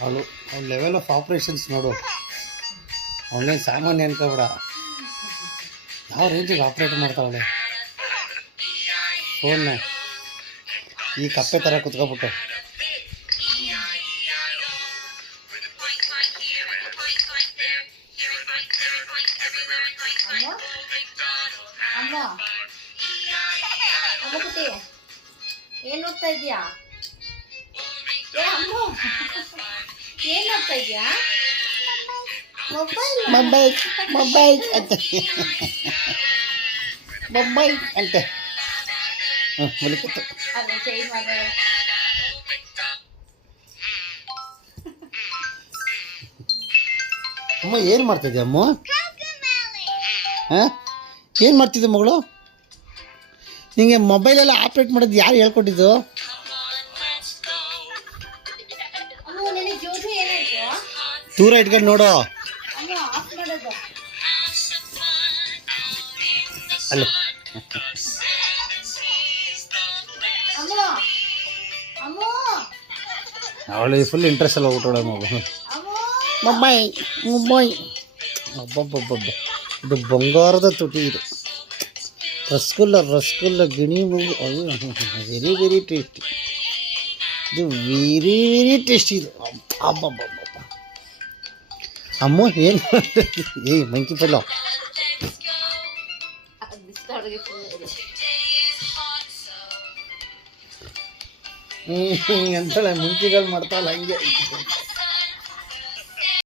ಅವಳು level of operations ನೋಡು. ಅವಳೇನು ಸಾಮಾನ್ಯ ಅನ್ಕೋಬೇಡ, ಯಾವ ರೇಂಜಿಗೆ ಆಪ್ರೇಟ್ ಮಾಡ್ತಾವಳೆ ಫೋನ್ನ. ಈ ಕಪ್ಪೆ ಥರ ಕುತ್ಕೊಬಿಟ್ಟು ಏನ್ ನೋಡ್ತಾ ಇದೀಯಾ? ಏನ್ ನೋಡ್ತಾ ಇದೀಯಾ? ಮೊಬೈಲ್ ಮೊಬೈಲ್ ಅಂತ ಮೊಬೈಲ್ ಅಂತ ಮಲಿಕತ್ತು. ಅಮ್ಮ ಏನು ಮಾಡ್ತಿದ್ದೆ ಅಮ್ಮ? ಹಾಂ, ಏನು ಮಾಡ್ತಿದ್ದೆ ಮಗಳು? ನಿಮಗೆ ಮೊಬೈಲೆಲ್ಲ ಆಪ್ರೇಟ್ ಮಾಡೋದು ಯಾರು ಹೇಳ್ಕೊಟ್ಟಿದ್ದು? ದೂರ ಇಟ್ಕೊಂಡು ನೋಡು. ಅಲ್ಲ ಅವಳಿಗೆ ಫುಲ್ ಇಂಟ್ರೆಸ್ಟ್ ಎಲ್ಲ ಊಟ ಮೊಬೈಲ್ ಮೊಬೈಲ್. ಅಬ್ಬಬ್ಬಬ್ಬ, ಇದು ಬಂಗಾರದ ತುಟಿ. ಇದು ರಸಗುಲ್ಲ ಗಿಣಿ ಮಗು. Very very tasty. ಇದು ವೆರಿ ವೆರಿ ಟೇಸ್ಟಿ ಇದು. ಅಬ್ಬಬ್ಬಬ್ಬ. ಅಮ್ಮ ಏನು ಮಂಕಿ ಪಲ್ಲ ಅಂತೇಳಿ ಮುಂಕಿಗಳು ಮಾಡ್ತಾವಲ್ಲ ಹಂಗೆ.